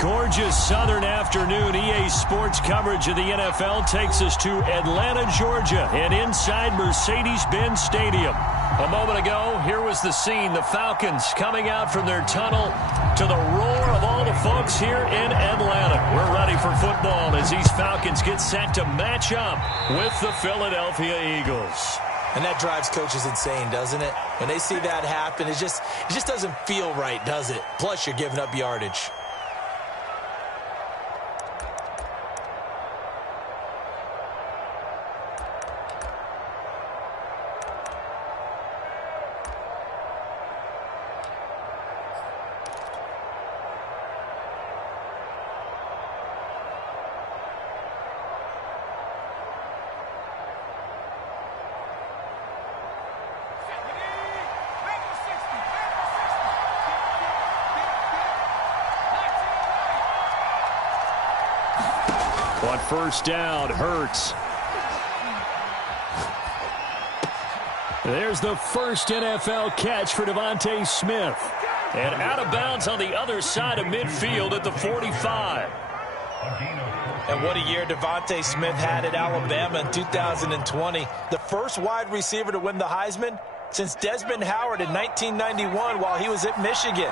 gorgeous southern afternoon. EA Sports coverage of the NFL takes us to Atlanta, Georgia, and inside Mercedes-Benz Stadium. A moment ago, here was the scene. The Falcons coming out from their tunnel to the roar of all the folks here in Atlanta. We're ready for football as these Falcons get set to match up with the Philadelphia Eagles. And that drives coaches insane, doesn't it? When they see that happen, it just doesn't feel right, does it? Plus, you're giving up yardage. On first down, Hurts. There's the first NFL catch for Devontae Smith. And out of bounds on the other side of midfield at the 45. And what a year Devontae Smith had at Alabama in 2020. The first wide receiver to win the Heisman since Desmond Howard in 1991 while he was at Michigan.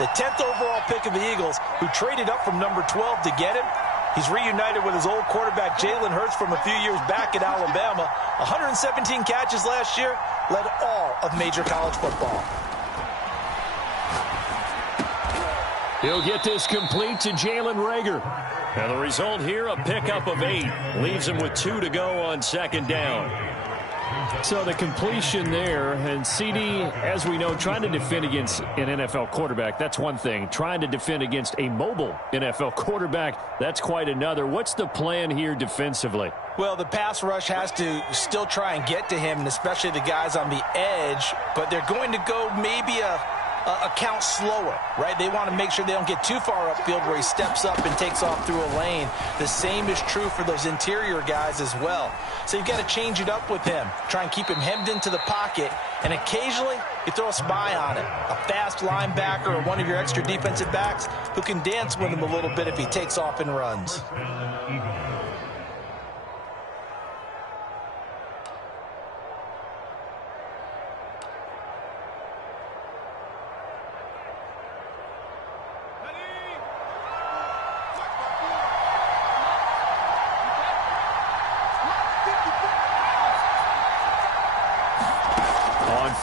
The 10th overall pick of the Eagles, who traded up from number 12 to get him. He's reunited with his old quarterback, Jalen Hurts, from a few years back at Alabama. 117 catches last year, led all of major college football. He'll get this complete to Jalen Reagor. And the result here, a pickup of 8. Leaves him with 2 to go on second down. So the completion there, and CD, as we know, trying to defend against an NFL quarterback, that's one thing. Trying to defend against a mobile NFL quarterback, that's quite another. What's the plan here defensively? Well, the pass rush has to still try and get to him, and especially the guys on the edge, but they're going to go maybe a count slower, right? They want to make sure they don't get too far upfield where he steps up and takes off through a lane. The same is true for those interior guys as well. So you've got to change it up with him. Try and keep him hemmed into the pocket, and occasionally you throw a spy on him. A fast linebacker or one of your extra defensive backs who can dance with him a little bit if he takes off and runs.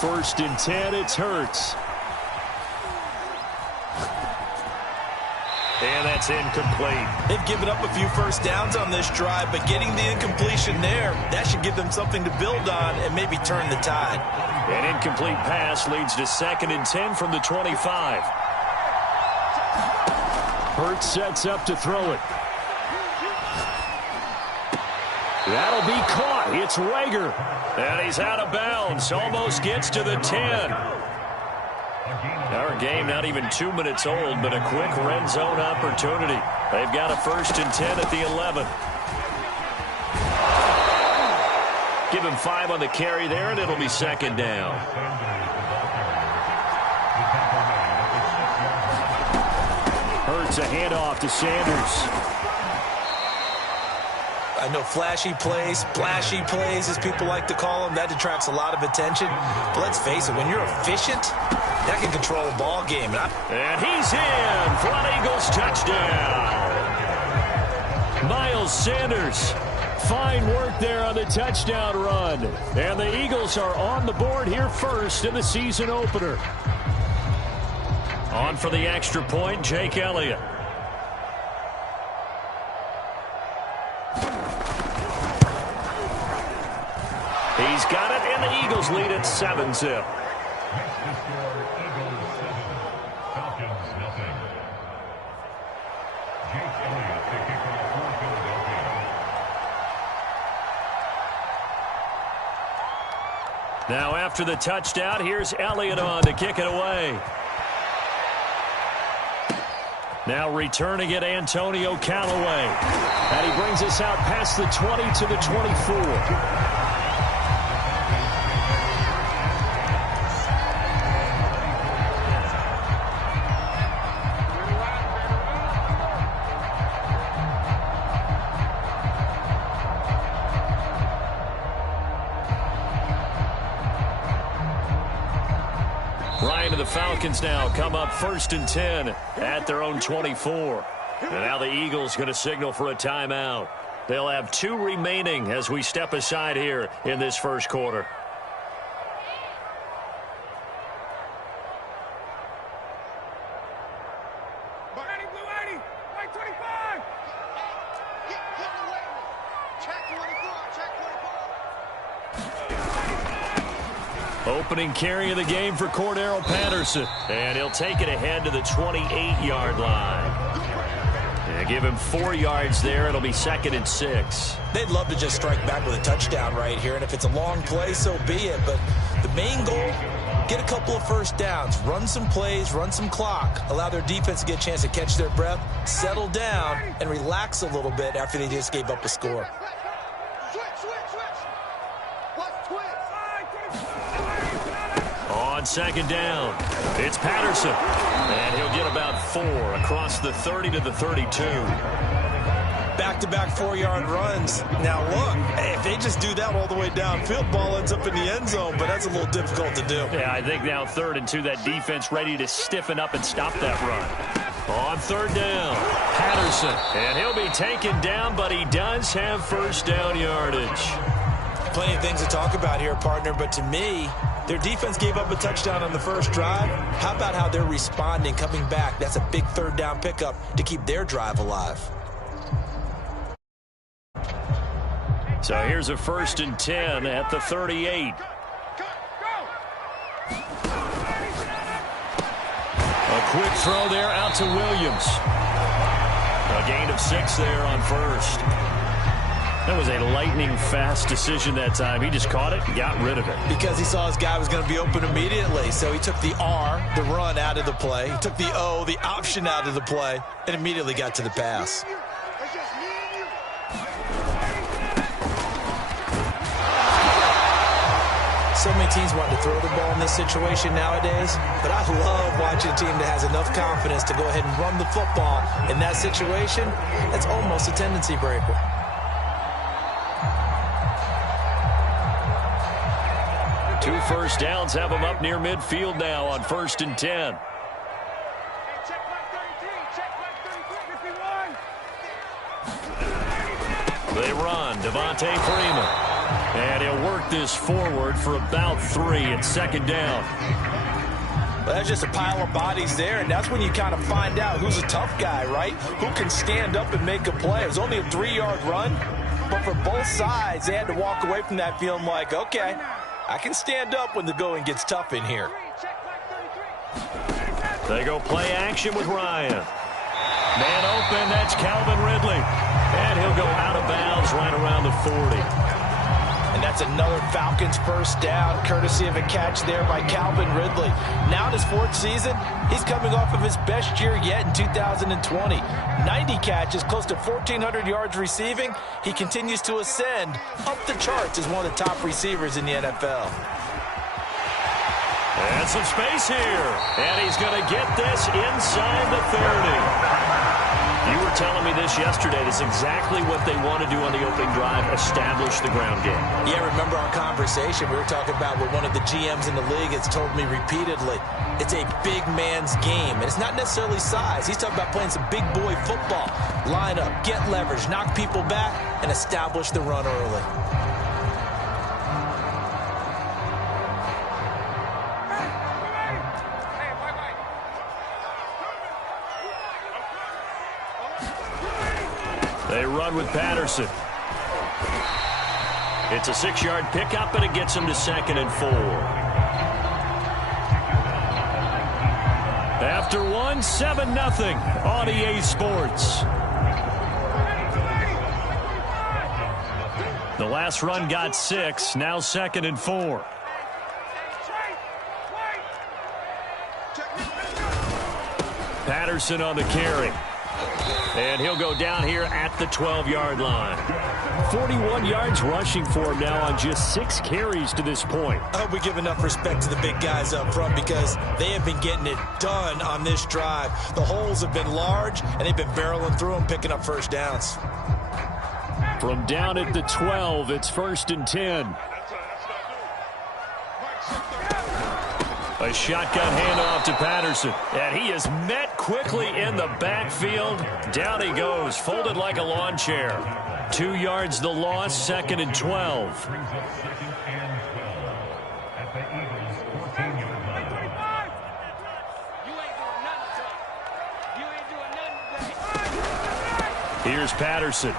First and 10, it's Hurts. And that's incomplete. They've given up a few first downs on this drive, but getting the incompletion there, that should give them something to build on and maybe turn the tide. An incomplete pass leads to second and 10 from the 25. Hurts sets up to throw it. That'll be caught. It's Reagor. And he's out of bounds. Almost gets to the 10. Our game not even 2 minutes old, but a quick red zone opportunity. They've got a first and 10 at the 11. Give him 5 on the carry there, and it'll be second down. Hurts a handoff to Sanders. I know flashy plays, splashy plays, as people like to call them, that attracts a lot of attention. But let's face it, when you're efficient, that can control a ball game. And he's in for an Eagles touchdown. Miles Sanders, fine work there on the touchdown run. And the Eagles are on the board here first in the season opener. On for the extra point, Jake Elliott. He's got it, and the Eagles lead at 7-0. Now after the touchdown, here's Elliott on to kick it away. Now returning it, Antonio Callaway. And he brings us out past the 20 to the 24. the Falcons now come up 1st and 10 at their own 24. And now the Eagles going to signal for a timeout. They'll have 2 remaining as we step aside here in this first quarter. Opening carry of the game for Cordero Patterson. And he'll take it ahead to the 28-yard line. And give him 4 yards there. It'll be 2nd and 6. They'd love to just strike back with a touchdown right here. And if it's a long play, so be it. But the main goal, get a couple of first downs. Run some plays, run some clock. Allow their defense to get a chance to catch their breath, settle down, and relax a little bit after they just gave up a score. On 2nd down, it's Patterson. And he'll get about 4 across the 30 to the 32. Back-to-back 4-yard runs. Now, look, if they just do that all the way downfield, ball ends up in the end zone, but that's a little difficult to do. Yeah, I think now 3rd and 2, that defense ready to stiffen up and stop that run. On 3rd down, Patterson. And he'll be taken down, but he does have 1st down yardage. Plenty of things to talk about here, partner, but to me, their defense gave up a touchdown on the first drive. How about how they're responding, coming back? That's a big 3rd down pickup to keep their drive alive. So here's a 1st and 10 at the 38. A quick throw there out to Williams. A gain of 6 there on 1st. That was a lightning-fast decision that time. He just caught it and got rid of it. Because he saw his guy was going to be open immediately. So he took the R, the run, out of the play. He took the O, the option, out of the play, and immediately got to the pass. So many teams want to throw the ball in this situation nowadays, but I love watching a team that has enough confidence to go ahead and run the football. In that situation, that's almost a tendency breaker. Two first downs have them up near midfield now on 1st and 10. They run, Devontae Freeman. And he'll work this forward for about 3 at 2nd down. Well, that's just a pile of bodies there, and that's when you kind of find out who's a tough guy, right? Who can stand up and make a play. It was only a 3-yard run, but for both sides, they had to walk away from that feeling like, okay, I can stand up when the going gets tough in here. They go play action with Ryan. Man open, that's Calvin Ridley. And he'll go out of bounds right around the 40. And that's another Falcons first down, courtesy of a catch there by Calvin Ridley. Now in his 4th season, he's coming off of his best year yet in 2020. 90 catches, close to 1,400 yards receiving. He continues to ascend up the charts as one of the top receivers in the NFL. And some space here. And he's going to get this inside the 30. You were telling me this yesterday. That's exactly what they want to do on the opening drive, establish the ground game. Yeah, remember our conversation. We were talking about what one of the GMs in the league has told me repeatedly. It's a big man's game, and it's not necessarily size. He's talking about playing some big boy football. Line up, get leverage, knock people back, and establish the run early. They run with Patterson. It's a 6-yard pickup, and it gets him to 2nd and 4. After 1, 7-0 on EA Sports. The last run got 6, now 2nd and 4. Patterson on the carry. And he'll go down here at the 12-yard line. 41 yards rushing for him now on just 6 carries to this point. I hope we give enough respect to the big guys up front because they have been getting it done on this drive. The holes have been large, and they've been barreling through them, picking up first downs. From down at the 12, it's 1st and 10. A shotgun handoff to Patterson. And he is met quickly in the backfield. Down he goes, folded like a lawn chair. 2 yards the loss, 2nd and 12. Here's Patterson.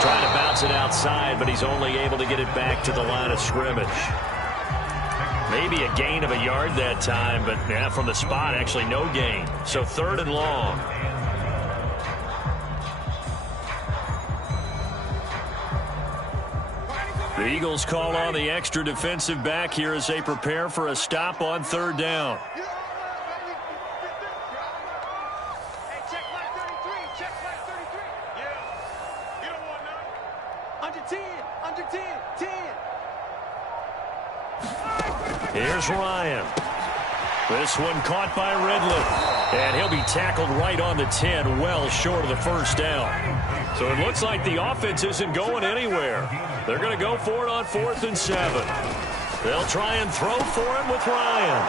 Trying to bounce it outside, but he's only able to get it back to the line of scrimmage. Maybe a gain of a yard that time, but yeah, from the spot, actually no gain. So 3rd and long. The Eagles call on the extra defensive back here as they prepare for a stop on 3rd down. Here's Ryan. This one caught by Ridley. And he'll be tackled right on the 10, well short of the 1st down. So it looks like the offense isn't going anywhere. They're going to go for it on 4th and 7. They'll try and throw for it with Ryan.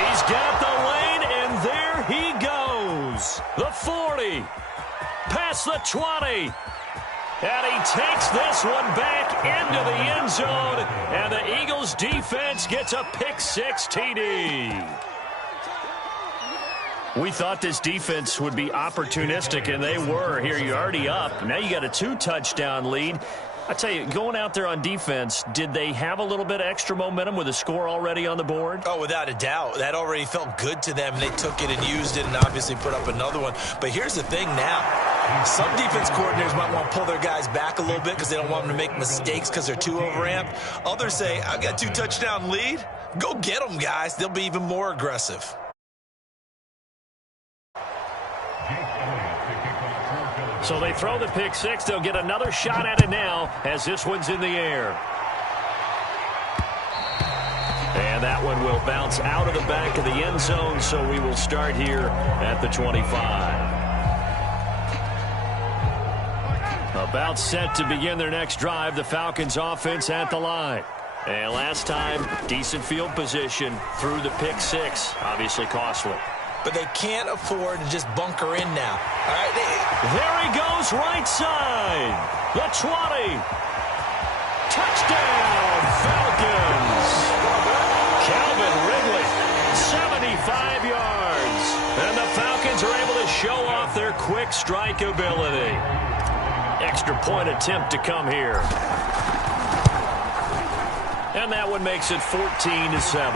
He's got the lane, and there he goes. The 40. Past the 20. And he takes this one back into the end zone. And the Eagles defense gets a pick-6 TD. We thought this defense would be opportunistic, and they were. Here, you're already up. Now you got a 2-touchdown lead. I tell you, going out there on defense, did they have a little bit of extra momentum with a score already on the board? Oh, without a doubt. That already felt good to them, and they took it and used it and obviously put up another one. But here's the thing now. Some defense coordinators might want to pull their guys back a little bit because they don't want them to make mistakes because they're too overamped. Others say, I've got a 2-touchdown lead. Go get them, guys. They'll be even more aggressive. So they throw the pick-6. They'll get another shot at it now as this one's in the air. And that one will bounce out of the back of the end zone, so we will start here at the 25. About set to begin their next drive, the Falcons offense at the line. And last time, decent field position through the pick-6, obviously costly. But they can't afford to just bunker in now. All right, there he goes, right side. The 20. Touchdown, Falcons. Calvin Ridley, 75 yards. And the Falcons are able to show off their quick strike ability. Extra point attempt to come here. And that one makes it 14-7.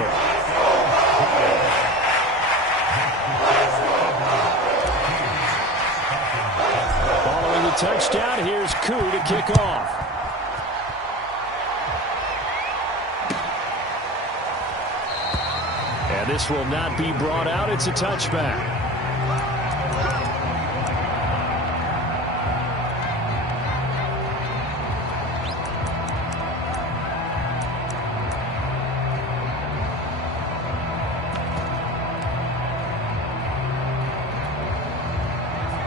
Following the touchdown, here's Koo to kick off. And this will not be brought out. It's a touchback.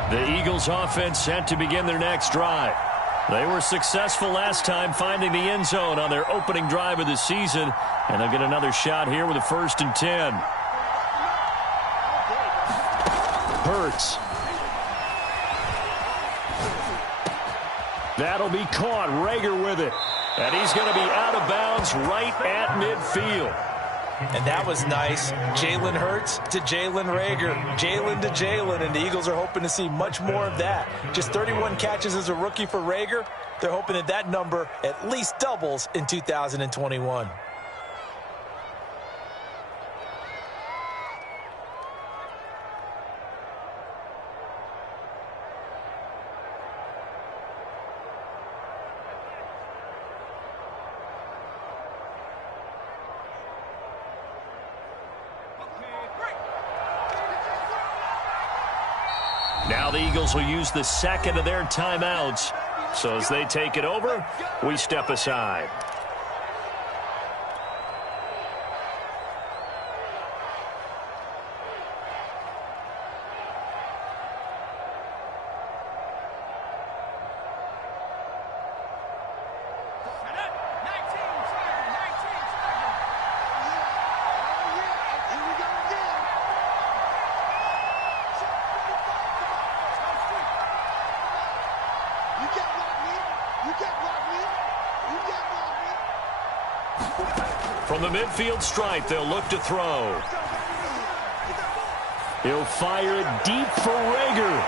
The Eagles offense set to begin their next drive. They were successful last time finding the end zone on their opening drive of the season, and they'll get another shot here with a 1st and 10. Hurts. That'll be caught. Rager with it. And he's going to be out of bounds right at midfield. And that was nice. Jalen Hurts to Jalen Rager. Jalen to Jalen. And the Eagles are hoping to see much more of that. Just 31 catches as a rookie for Rager. They're hoping that that number at least doubles in 2021. Now the Eagles will use the second of their timeouts. So as they take it over, we step aside. From the midfield stripe, they'll look to throw. He'll fire it deep for Rager.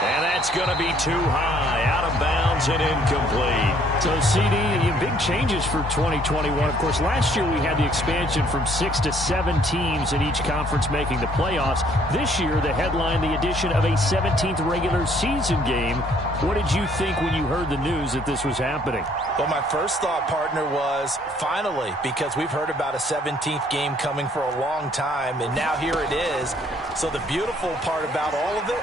And that's going to be too high, out of bounds and incomplete. So, CD, big changes for 2021. Of course, last year we had the expansion from 6 to 7 teams in each conference making the playoffs. This year, the headline, the addition of a 17th regular season game. What did you think when you heard the news that this was happening? Well, my first thought, partner, was finally, because we've heard about a 17th game coming for a long time, and now here it is. So the beautiful part about all of it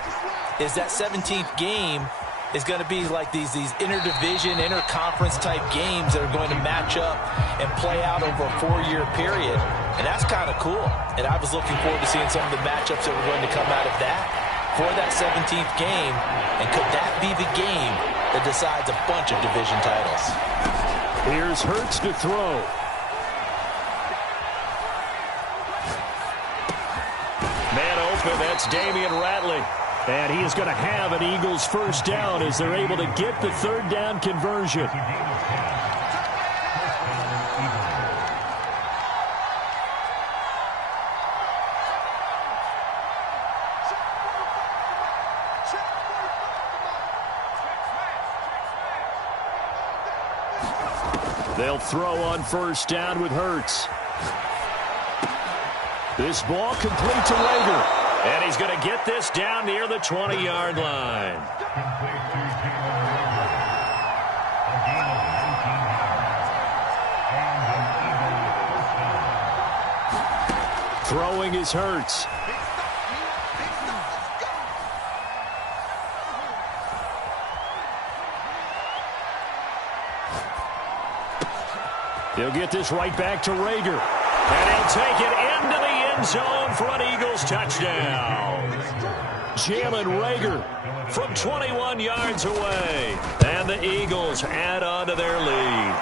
is that 17th game is going to be like these interdivision, interconference type games that are going to match up and play out over a 4-year period. And that's kind of cool. And I was looking forward to seeing some of the matchups that were going to come out of that for that 17th game. And could that be the game that decides a bunch of division titles? Here's Hurts to throw. Man open, that's Damian Ratley. And he is going to have an Eagles first down as they're able to get the third down conversion. They'll throw on first down with Hurts. This ball complete to Rager. And he's going to get this down near the 20-yard line. Throwing is Hurts. He'll get this right back to Rager. And he'll take it into the end zone for an Eagles touchdown. Jalen Rager from 21 yards away. And the Eagles add on to their lead.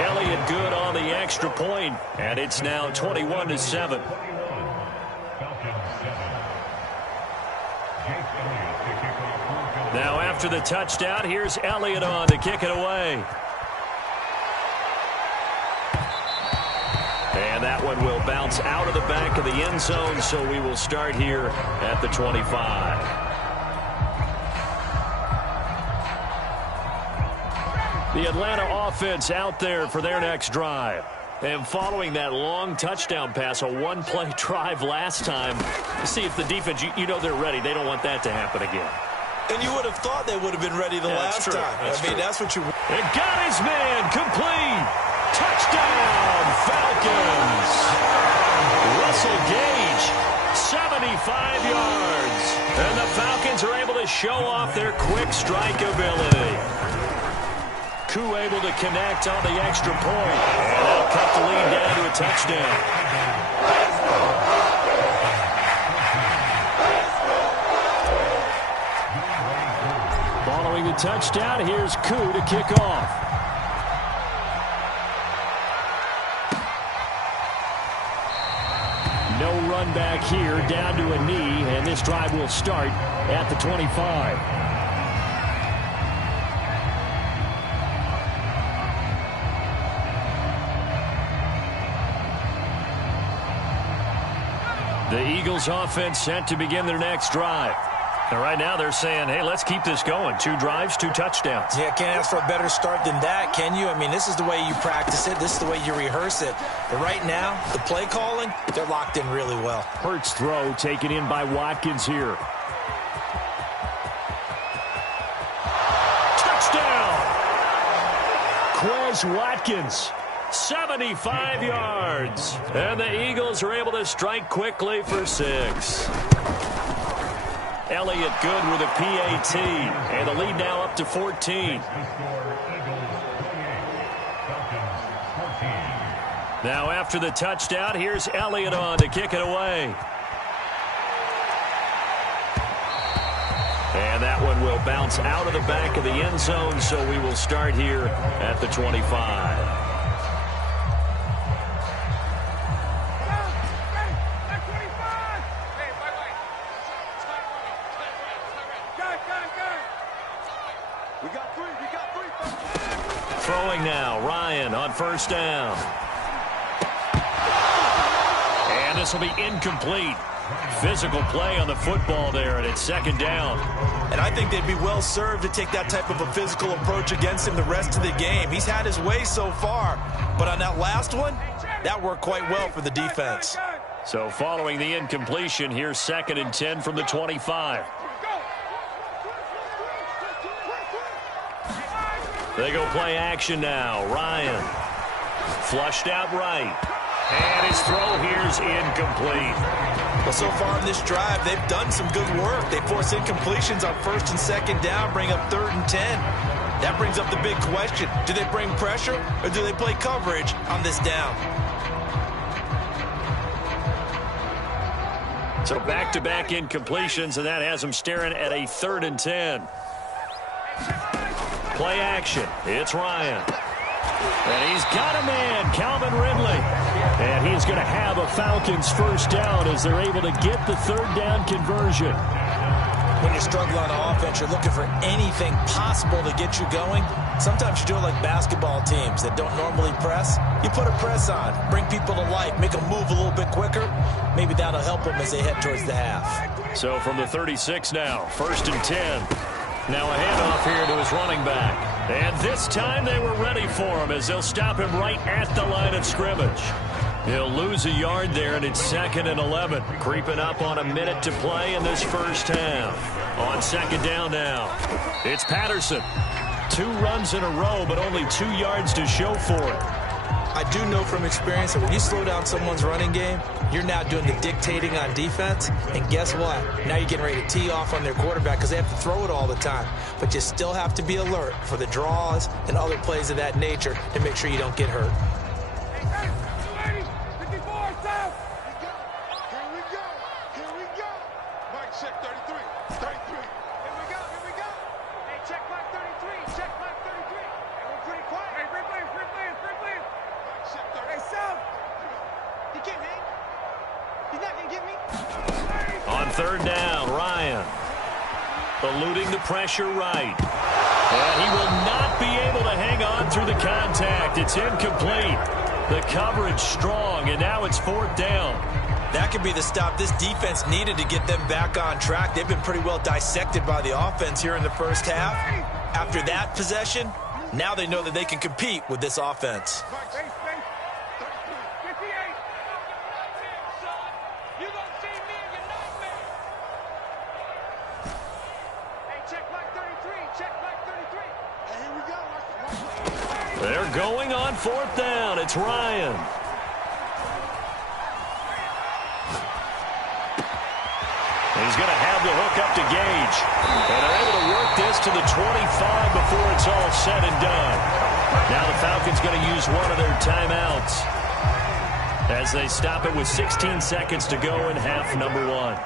Elliott good on the extra point, and it's now 21-7. Now after the touchdown, here's Elliott on to kick it away. And that one will bounce out of the back of the end zone, so we will start here at the 25. The Atlanta offense out there for their next drive. And following that long touchdown pass, a one-play drive last time, to see if the defense, you know they're ready. They don't want that to happen again. And you would have thought they would have been ready the last time. That's what you... And got his man complete. Touchdown, Falcons. Russell Gage, 75 yards. And the Falcons are able to show off their quick strike ability. Koo able to connect on the extra point. And they'll cut the lead down to a touchdown. Following the touchdown, here's Koo to kick off. No run back here, down to a knee, and this drive will start at the 25. The Eagles offense set to begin their next drive. And right now they're saying, hey, let's keep this going. 2 drives, 2 touchdowns. Yeah, can't ask for a better start than that, can you? I mean, this is the way you practice it. This is the way you rehearse it. But right now, the play calling, they're locked in really well. Hurts throw taken in by Watkins here. Touchdown! Quez Watkins. 75 yards. And the Eagles are able to strike quickly for 6. Elliott good with a PAT. And the lead now up to 14. Now after the touchdown, here's Elliott on to kick it away. And that one will bounce out of the back of the end zone, so we will start here at the 25. Throwing now, Ryan on first down. And this will be incomplete. Physical play on the football there, and it's second down. And I think they'd be well served to take that type of a physical approach against him the rest of the game. He's had his way so far, but on that last one, that worked quite well for the defense. So following the incompletion, here's 2nd and 10 from the 25. They go play action now. Ryan flushed out right. And his throw here's incomplete. Well, so far in this drive, they've done some good work. They force incompletions on 1st and 2nd down, bring up 3rd and 10. That brings up the big question. Do they bring pressure or do they play coverage on this down? So back-to-back incompletions, and that has them staring at a 3rd and 10. Play action. It's Ryan. And he's got a man, Calvin Ridley. And he's going to have a Falcons first down as they're able to get the 3rd down conversion. When you're struggling on offense, you're looking for anything possible to get you going. Sometimes you do it like basketball teams that don't normally press. You put a press on, bring people to life, make them move a little bit quicker. Maybe that'll help them as they head towards the half. So from the 36 now, 1st and 10. Now a handoff here to his running back. And this time they were ready for him as they'll stop him right at the line of scrimmage. He'll lose a yard there, and it's 2nd and 11. Creeping up on a minute to play in this first half. On 2nd down now, it's Patterson. 2 runs in a row, but only 2 yards to show for it. I do know from experience that when you slow down someone's running game, you're now doing the dictating on defense. And guess what? Now you're getting ready to tee off on their quarterback because they have to throw it all the time. But you still have to be alert for the draws and other plays of that nature to make sure you don't get hurt. On 3rd down, Ryan eluding the pressure right. And he will not be able to hang on through the contact. It's incomplete. The coverage strong, and now it's 4th down. That could be the stop this defense needed to get them back on track. They've been pretty well dissected by the offense here in the first half. After that possession, now they know that they can compete with this offense. They're going on 4th down. It's Ryan. He's going to have the hook up to Gage. And they're able to work this to the 25 before it's all said and done. Now the Falcons going to use one of their timeouts as they stop it with 16 seconds to go in half number 1.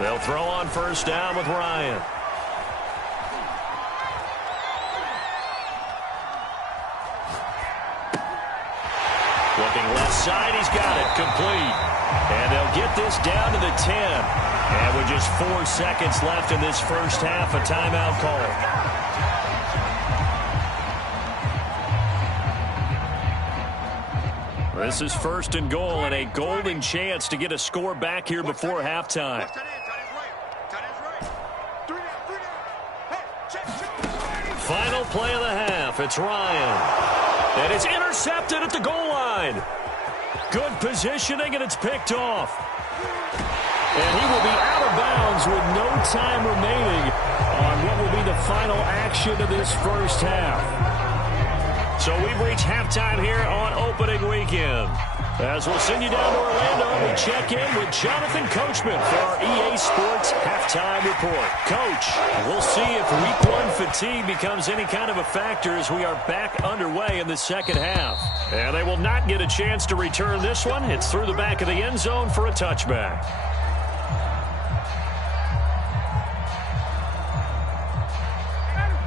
They'll throw on 1st down with Ryan. Looking left side, he's got it, complete. And they'll get this down to the 10. And with just 4 seconds left in this first half, a timeout call. This is 1st and goal, and a golden chance to get a score back here before halftime. Final play of the half. It's Ryan. And it's intercepted at the goal line. Good positioning, and it's picked off. And he will be out of bounds with no time remaining on what will be the final action of this first half. So we've reached halftime here on opening weekend. As we'll send you down to Orlando, we check in with Jonathan Coachman for our EA Sports Halftime Report. Coach, we'll see if Week 1 fatigue becomes any kind of a factor as we are back underway in the second half. And they will not get a chance to return this one. It's through the back of the end zone for a touchback.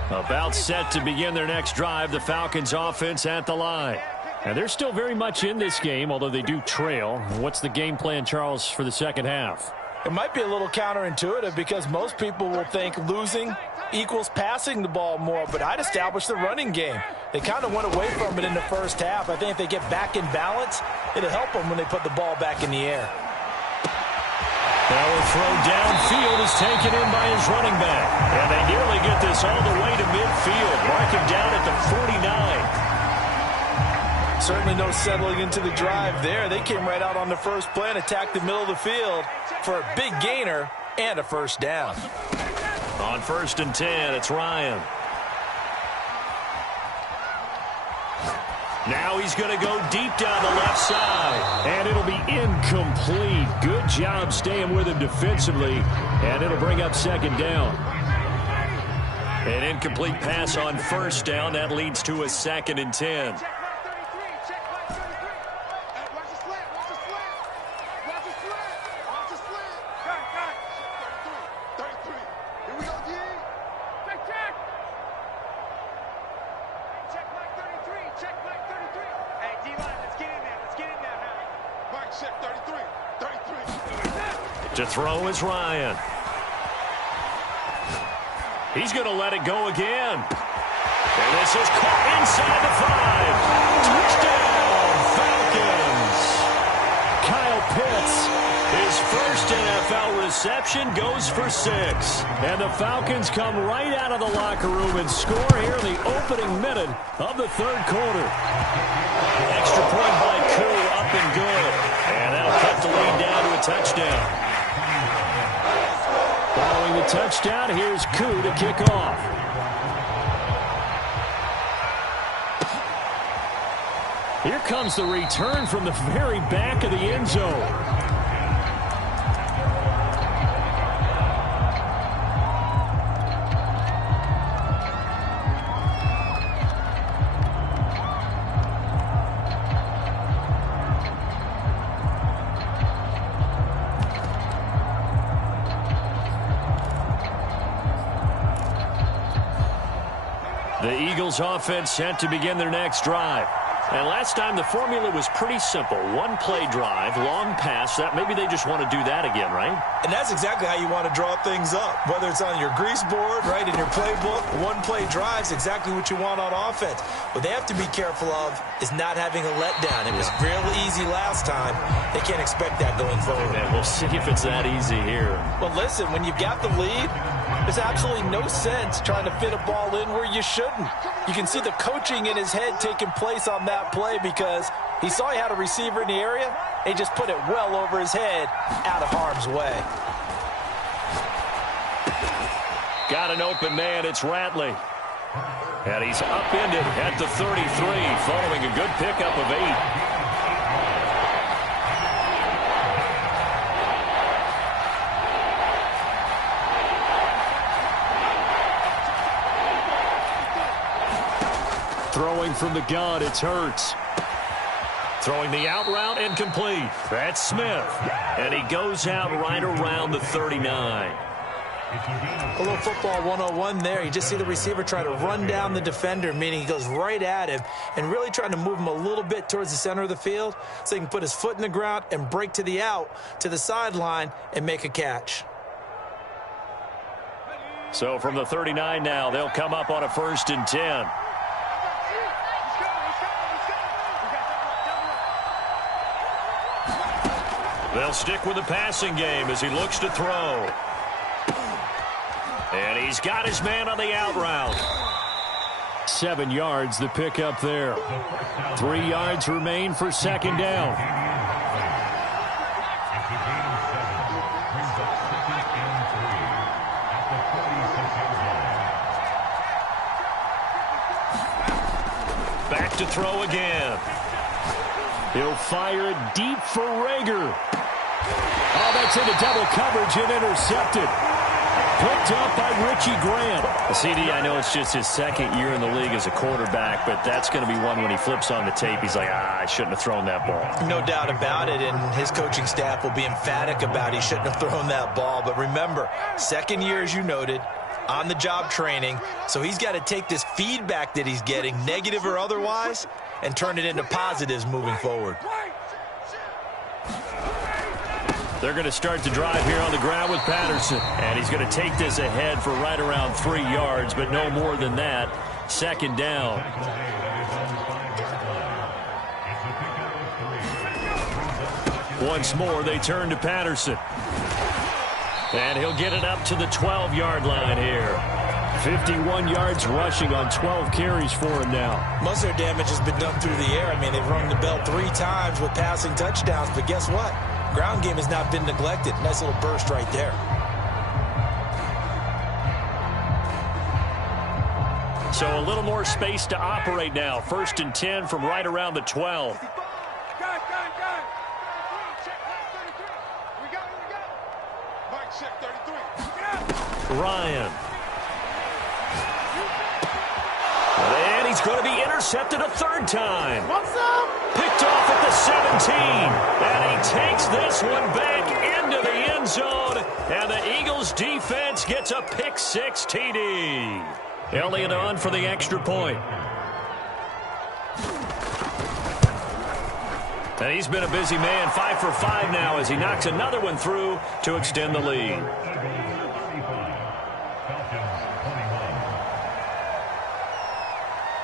About set to begin their next drive, the Falcons offense at the line. And they're still very much in this game, although they do trail. What's the game plan, Charles, for the second half? It might be a little counterintuitive because most people will think losing equals passing the ball more, but I'd establish the running game. They kind of went away from it in the first half. I think if they get back in balance, it'll help them when they put the ball back in the air. Now a throw downfield is taken in by his running back. And they nearly get this all the way to midfield. Mark him down at the 49. Certainly no settling into the drive there. They came right out on the first play and attacked the middle of the field for a big gainer and a first down. On 1st and 10, it's Ryan. Now he's going to go deep down the left side. And it'll be incomplete. Good job staying with him defensively. And it'll bring up second down. An incomplete pass on first down. That leads to a 2nd and 10. To throw is Ryan. He's going to let it go again. And this is caught inside the 5. Touchdown, Falcons. Kyle Pitts, his first NFL reception, goes for 6. And the Falcons come right out of the locker room and score here in the opening minute of the 3rd quarter. Extra point by Koo, up and good. And that'll cut the lead down to a touchdown. Following the touchdown, here's Koo to kick off. Here comes the return from the very back of the end zone. The Eagles offense set to begin their next drive. And last time the formula was pretty simple. 1-play drive, long pass. That maybe they just want to do that again, right? And that's exactly how you want to draw things up. Whether it's on your grease board, right, in your playbook, 1-play drives, exactly what you want on offense. What they have to be careful of is not having a letdown. It was real easy last time. They can't expect that going forward. And we'll see if it's that easy here. Well, listen, when you've got the lead, there's absolutely no sense trying to fit a ball in where you shouldn't. You can see the coaching in his head taking place on that play because he saw he had a receiver in the area. He just put it well over his head, out of harm's way. Got an open man. It's Ratley. And he's upended at the 33, following a good pickup of 8. Throwing from the gun, it's Hurts. Throwing the out route, incomplete. That's Smith. And he goes out right around the 39. A little football 101 there. You just see the receiver try to run down the defender, meaning he goes right at him and really trying to move him a little bit towards the center of the field so he can put his foot in the ground and break to the out, to the sideline, and make a catch. So from the 39 now, they'll come up on a 1st and 10. They'll stick with the passing game as he looks to throw. And he's got his man on the out route. 7 yards, the pickup there. 3 yards remain for 2nd down. Back to throw again. He'll fire it deep for Rager. Oh, that's into double coverage and intercepted. Picked up by Richie Grant. CD, I know it's just his 2nd year in the league as a quarterback, but that's going to be one when he flips on the tape, he's like, I shouldn't have thrown that ball. No doubt about it, and his coaching staff will be emphatic about he shouldn't have thrown that ball. But remember, 2nd year, as you noted, on-the-job training, so he's got to take this feedback that he's getting, negative or otherwise, and turn it into positives moving forward. They're going to start to drive here on the ground with Patterson. And he's going to take this ahead for right around 3 yards, but no more than that. Second down. Once more, they turn to Patterson. And he'll get it up to the 12-yard line here. 51 yards rushing on 12 carries for him now. Most of their damage has been done through the air. I mean, they've rung the bell 3 times with passing touchdowns, but guess what? Ground game has not been neglected. Nice little burst right there. So a little more space to operate now. 1st and 10 from right around the 12. Ryan. And he's going to be intercepted a 3rd time. Picked off at the 17. And he takes this one back into the end zone. And the Eagles defense gets a pick-6 TD. Elliott on for the extra point. And he's been a busy man. 5 for 5 now as he knocks another one through to extend the lead.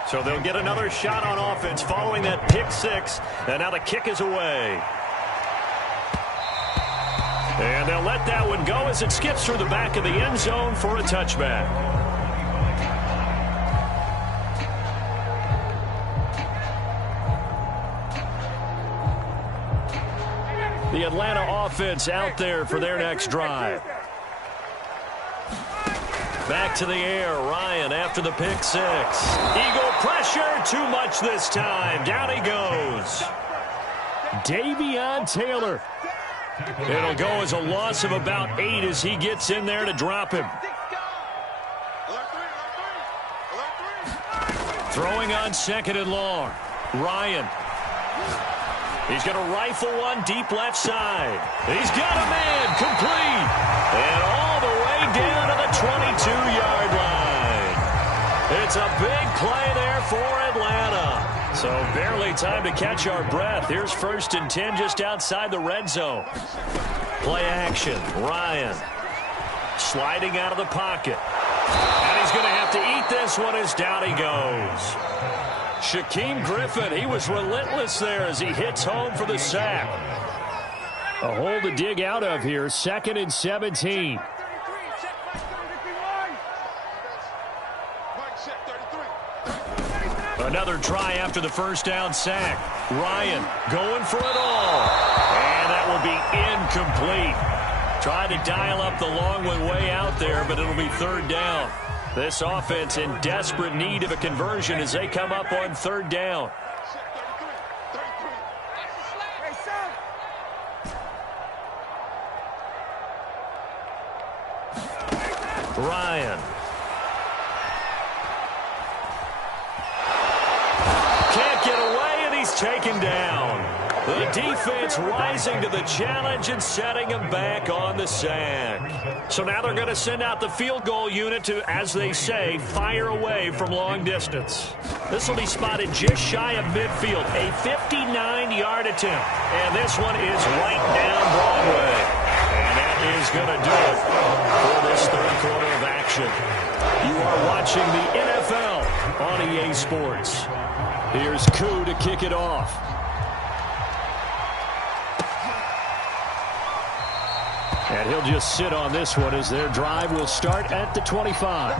So they'll get another shot on offense following that pick-6. And now the kick is away. And they'll let that one go as it skips through the back of the end zone for a touchback. The Atlanta offense out there for their next drive. Back to the air, Ryan after the pick-6. Eagle pressure, too much this time. Down he goes. Davion Taylor. It'll go as a loss of about 8 as he gets in there to drop him. Throwing on 2nd and long. Ryan. He's going to rifle one deep left side. He's got a man complete. And all the way down to the 22-yard line. It's a big play there for Atlanta. So barely time to catch our breath. Here's 1st and 10 just outside the red zone. Play action. Ryan sliding out of the pocket. And he's going to have to eat this one as down he goes. Shaquem Griffin, he was relentless there as he hits home for the sack. A hole to dig out of here. 2nd and 17. Another try after the 1st down sack. Ryan going for it all. And that will be incomplete. Tried to dial up the long one way out there, but it'll be 3rd down. This offense in desperate need of a conversion as they come up on 3rd down. Ryan. Can't get away, and he's taken down. The defense rising to the challenge and setting him back on the sack. So now they're going to send out the field goal unit to, as they say, fire away from long distance. This will be spotted just shy of midfield, a 59-yard attempt. And this one is right down Broadway. And that is going to do it for this 3rd quarter of action. You are watching the NFL on EA Sports. Here's Koo to kick it off. And he'll just sit on this one as their drive will start at the 25.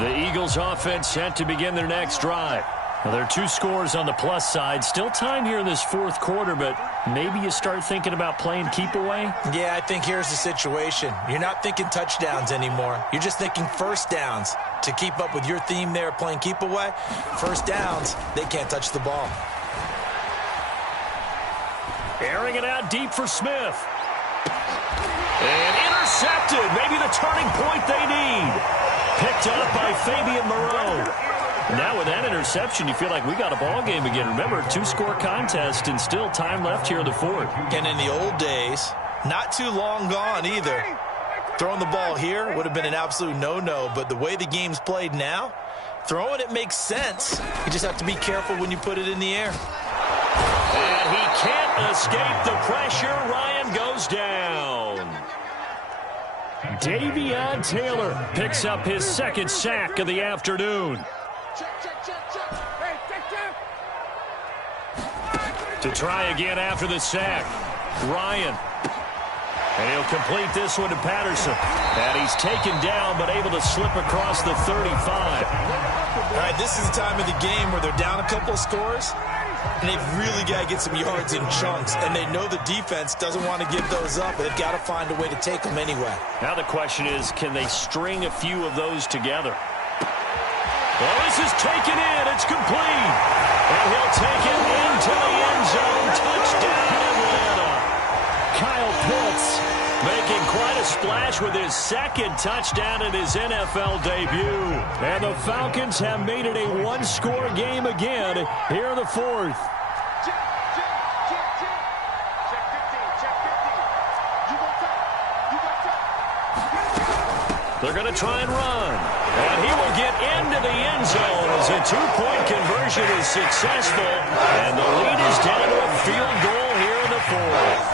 The Eagles offense set to begin their next drive. Now, there are 2 scores on the plus side. Still time here in this 4th quarter, but maybe you start thinking about playing keep away? Yeah, I think here's the situation. You're not thinking touchdowns anymore. You're just thinking 1st downs. To keep up with your theme there playing keep away, 1st downs, they can't touch the ball. Airing it out deep for Smith. And intercepted. Maybe the turning point they need. Picked up by Fabian Moreau. Now with that interception, you feel like we got a ball game again. Remember, 2-score contest and still time left here in the 4th. And in the old days, not too long gone either. Throwing the ball here would have been an absolute no-no, but the way the game's played now, throwing it makes sense. You just have to be careful when you put it in the air. And he can't escape the pressure. Ryan goes down. Davion Taylor picks up his second sack of the afternoon. To try again after the sack, Ryan. And he'll complete this one to Patterson. And he's taken down, but able to slip across the 35. All right, this is the time of the game where they're down a couple of scores, and they've really got to get some yards in chunks. And they know the defense doesn't want to give those up. They've got to find a way to take them anyway. Now the question is, can they string a few of those together? Well, this is taken in. It's complete. And he'll take it into the end zone. Touchdown, Atlanta. Kyle Pitts making quite a splash with his second touchdown in his NFL debut. And the Falcons have made it a one-score game again here in the fourth. They're going to try and run. And he will get into the end zone as a two-point conversion is successful. And the lead is down to a field goal here in the fourth.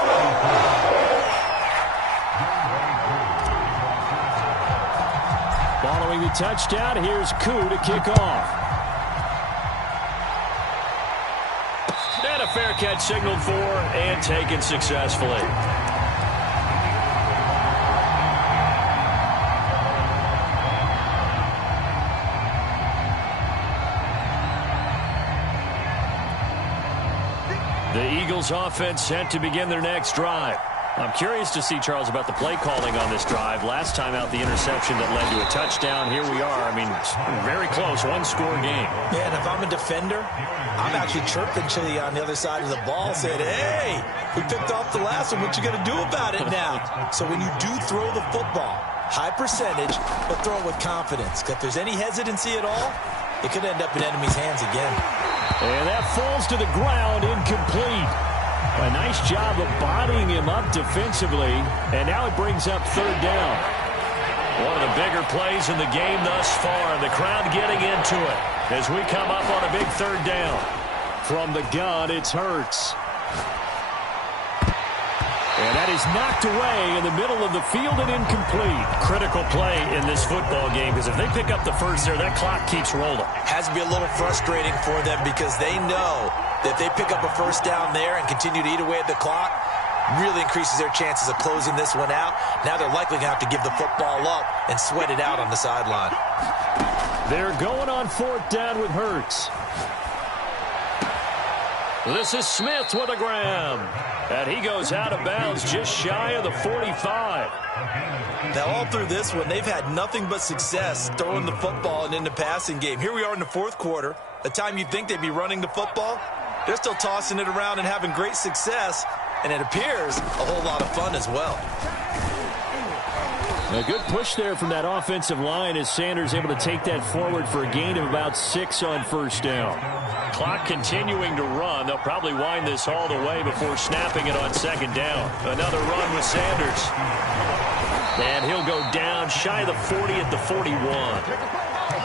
Following the touchdown, here's Koo to kick off. And a fair catch signaled for and taken successfully. The Eagles offense set to begin their next drive. I'm curious to see, Charles, about the play calling on this drive. Last time out, the interception that led to a touchdown. Here we are. I mean, very close, one-score game. Yeah, and if I'm a defender, I'm actually chirping Chili on the other side of the ball, saying, hey, we picked off the last one. What you going to do about it now? So when you do throw the football, high percentage, but throw it with confidence. If there's any hesitancy at all, it could end up in enemy's hands again. And that falls to the ground, incomplete. A nice job of bodying him up defensively, and now it brings up third down. One of the bigger plays in the game thus far. The crowd getting into it as we come up on a big third down. From the gun, it's Hurts. And that is knocked away in the middle of the field and incomplete. Critical play in this football game, because if they pick up the first there, that clock keeps rolling. Has to be a little frustrating for them because they know that if they pick up a first down there and continue to eat away at the clock, really increases their chances of closing this one out. Now they're likely going to have to give the football up and sweat it out on the sideline. They're going on fourth down with Hurts. This is Smith with a grab. And he goes out of bounds just shy of the 45. Now, all through this one, they've had nothing but success throwing the football and in the passing game. Here we are in the fourth quarter. The time you'd think they'd be running the football, they're still tossing it around and having great success. And it appears a whole lot of fun as well. A good push there from that offensive line as Sanders able to take that forward for a gain of about 6 on first down. Clock continuing to run. They'll probably wind this all the way before snapping it on second down. Another run with Sanders. And he'll go down shy of the 40 at the 41.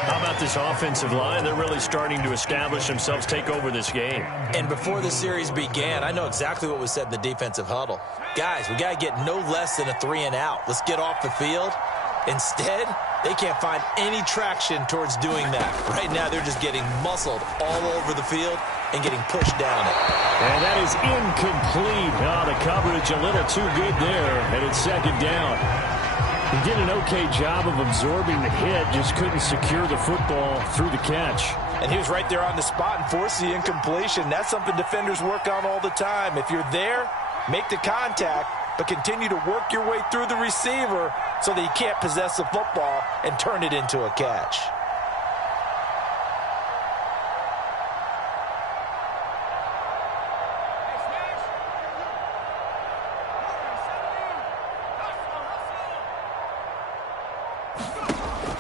How about this offensive line? They're really starting to establish themselves, take over this game. And before the series began, I know exactly what was said in the defensive huddle. Guys, we got to get no less than a 3-and-out. Let's get off the field. Instead, they can't find any traction towards doing that. Right now, they're just getting muscled all over the field and getting pushed down it. And that is incomplete. Oh, the coverage a little too good there, and it's second down. He did an okay job of absorbing the hit, just couldn't secure the football through the catch. And he was right there on the spot and forced the incompletion. That's something defenders work on all the time. If you're there, make the contact, but continue to work your way through the receiver so that you can't possess the football and turn it into a catch.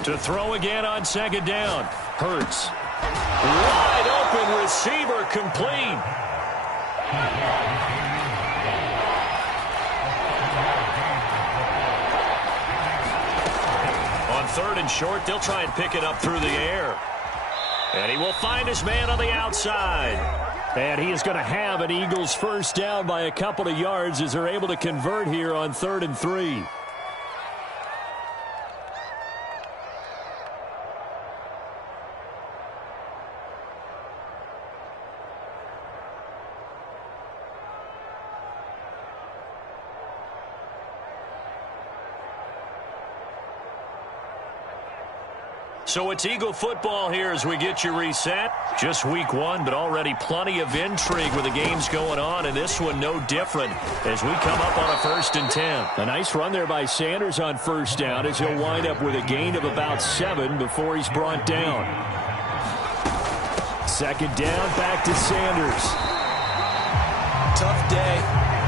To throw again on second down. Hurts. Wide open receiver, complete. 3rd and short. They'll try and pick it up through the air. And he will find his man on the outside. And he is going to have an Eagles first down by a couple of yards as they're able to convert here on 3rd and 3. So it's Eagle football here as we get you reset. Just week 1, but already plenty of intrigue with the games going on, and this one no different as we come up on a 1st and 10. A nice run there by Sanders on first down as he'll wind up with a gain of about 7 before he's brought down. 2nd down, back to Sanders. Tough day,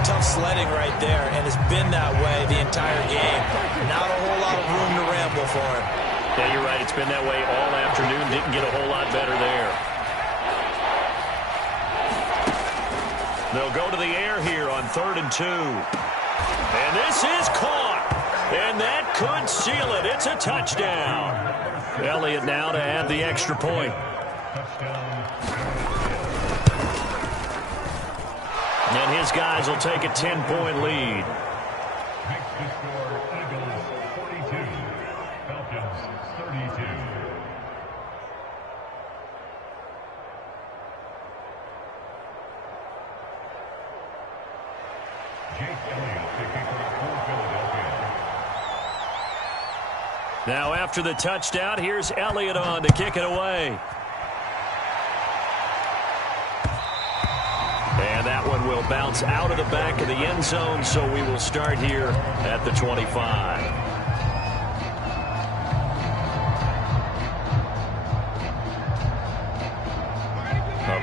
tough sledding right there, and it's been that way the entire game. Not a whole lot of room to ramble for him. Yeah, you're right. It's been that way all afternoon. Didn't get a whole lot better there. They'll go to the air here on 3rd and 2. And this is caught. And that could seal it. It's a touchdown. Elliott now to add the extra point. And his guys will take a 10-point lead. Now after the touchdown, here's Elliott on to kick it away. And that one will bounce out of the back of the end zone, so we will start here at the 25.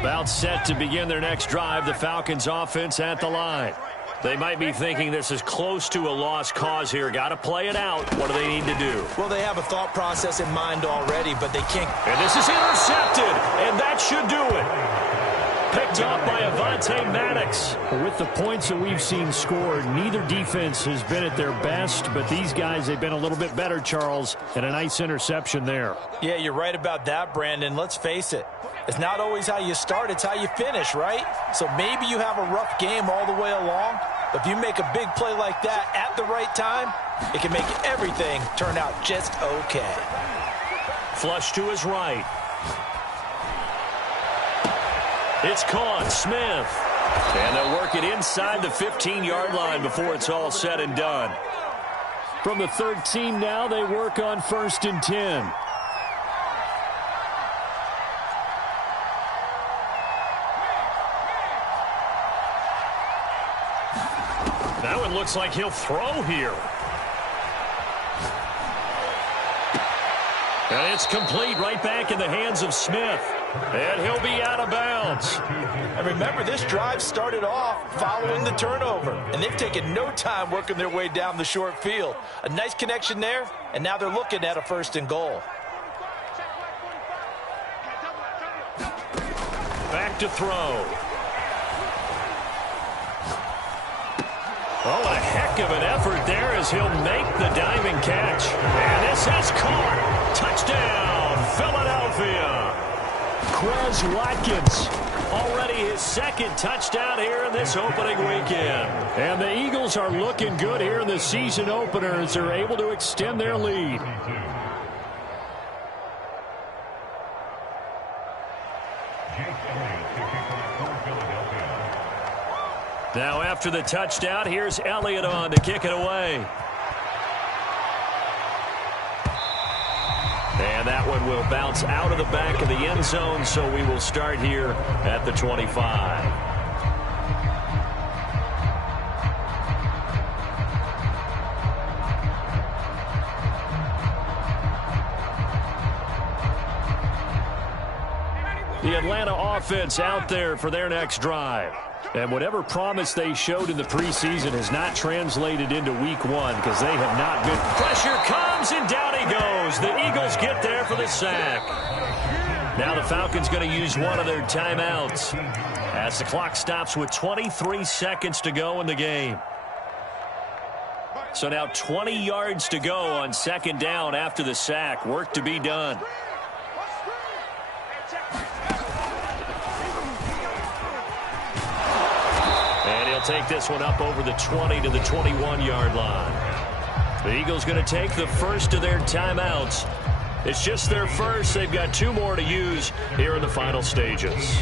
About set to begin their next drive, the Falcons offense at the line. They might be thinking this is close to a lost cause here. Got to play it out. What do they need to do? Well, they have a thought process in mind already, but they can't. And this is intercepted, and that should do it. Picked up by Avonte Maddox. With the points that we've seen scored, neither defense has been at their best, but these guys, they've been a little bit better, Charles, and a nice interception there. Yeah, you're right about that, Brandon. Let's face it. It's not always how you start, it's how you finish, right? So maybe you have a rough game all the way along, but if you make a big play like that at the right time, it can make everything turn out just okay. Flush to his right. It's caught. Smith. And they'll work it inside the 15-yard line before it's all said and done. From the 13 now, they work on 1st and 10. That one looks like he'll throw here. And it's complete right back in the hands of Smith. And he'll be out of bounds. And remember, this drive started off following the turnover. And they've taken no time working their way down the short field. A nice connection there, and now they're looking at a 1st and goal. Back to throw. Oh, a heck of an effort there as he'll make the diving catch. And this is caught. Touchdown, Philadelphia. Quez Watkins. Already his 2nd touchdown here in this opening weekend. And the Eagles are looking good here in the season opener as they're able to extend their lead. Now after the touchdown, here's Elliott on to kick it away. And that one will bounce out of the back of the end zone, so we will start here at the 25. The Atlanta offense out there for their next drive. And whatever promise they showed in the preseason has not translated into week 1 because they have not been. Pressure comes, and down he goes. The Eagles get there for the sack. Now the Falcons going to use one of their timeouts as the clock stops with 23 seconds to go in the game. So now 20 yards to go on second down after the sack. Work to be done. And he'll take this one up over the 20 to the 21-yard line. The Eagles going to take the first of their timeouts. It's just their first. They've got 2 more to use here in the final stages.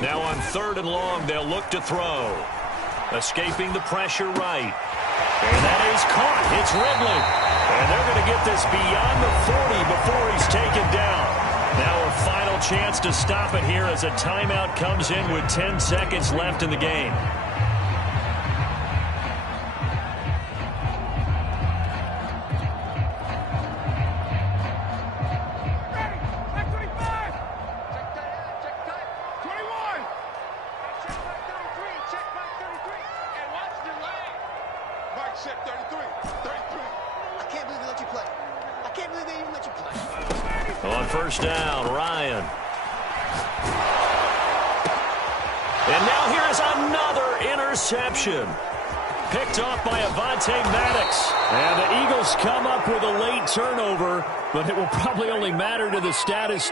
Now on 3rd and long, they'll look to throw. Escaping the pressure right. And that is caught. It's Ridley. And they're going to get this beyond the 40 before he's taken down. Now a final chance to stop it here as a timeout comes in with 10 seconds left in the game. On first down, Ryan. And now here is another interception. Picked off by Avonte Maddox. And the Eagles come up with a late turnover, but it will probably only matter to the status.